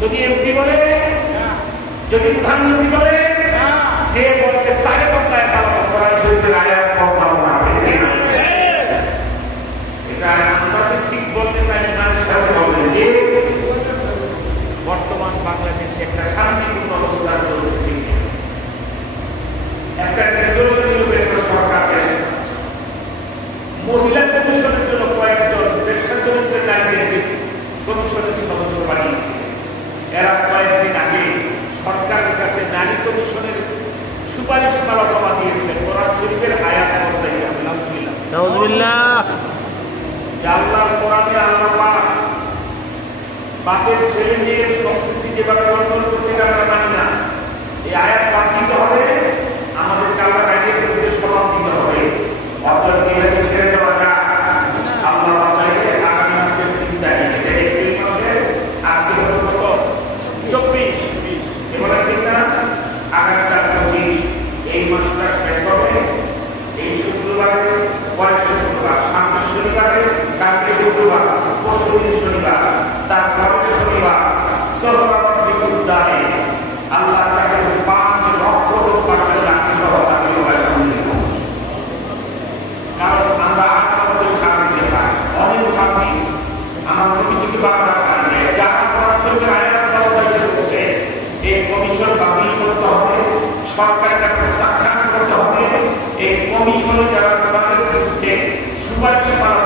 যদি এমপি বলে, যদি প্রধানমন্ত্রী বলে, সে বলতে তারে কথায় পালন করা শরীরের আয়াত পালন হবে। এটা আমরা ঠিক বলতে চাই না, সাথে বলবেন যে বর্তমান বাংলাদেশে একটা শান্তিপূর্ণ অবস্থা চলছে, ঠিক একটা সরকার দেশে মহিলা কমিশনের জন্য কয়েকজন পেশাজনিত নারীদেরকে কমিশনের সদস্য বানিয়েছে। এরা কয়েকদিন আগে সরকারের কাছে নারী কমিশনের সুপারিশ মালা জমা দিয়েছে। কোরআন শরীফের আয়াত পড়তে আল্লাহর কোরআনে আল্লাহ পাক বাপের ছেলে মেয়ের সম্পত্তি যেভাবে বন্টন করছে আমরা মানি না। এই আয়াত বাদ দিতে হবে, আমাদের আল্লাহর আইনের বিরুদ্ধে সমাপ দিতে হবে। অতএব এটাকে ছেড়ে দেওয়া যায়। আল্লাহ চাইলে আগামী মাসের 3 তারিখ, এপ্রিল মাসের আজকে হলো কত, 24, এবারে ঠিক না, আগামীকাল 25, এই মাসটা শেষ হবে। এই শুক্রবারে, পরের শুক্রবার, সামনের শনিবারে, কালকে শুক্রবার, পরশুদিন শনিবার, তারপরের শনিবার সর্বাত্মক উদ্যানে আল্লাহ তাকে 5 লক্ষ লোক পাশে রাখতে সহযোগী হবে। কারণ আমরা আপনাদের ছাড় দিতে পারি, অনেক ছাড় দিয়েছি। আমার কমিটিকে বারবার কারণে যারা পড়াশোনার আয়াত ব্যবহার করছে, এই কমিশন বাতিল করতে হবে, সরকারকে প্রত্যাখ্যান করতে হবে। এই কমিশনে যারা তাদের বিরুদ্ধে সুপারিশ করা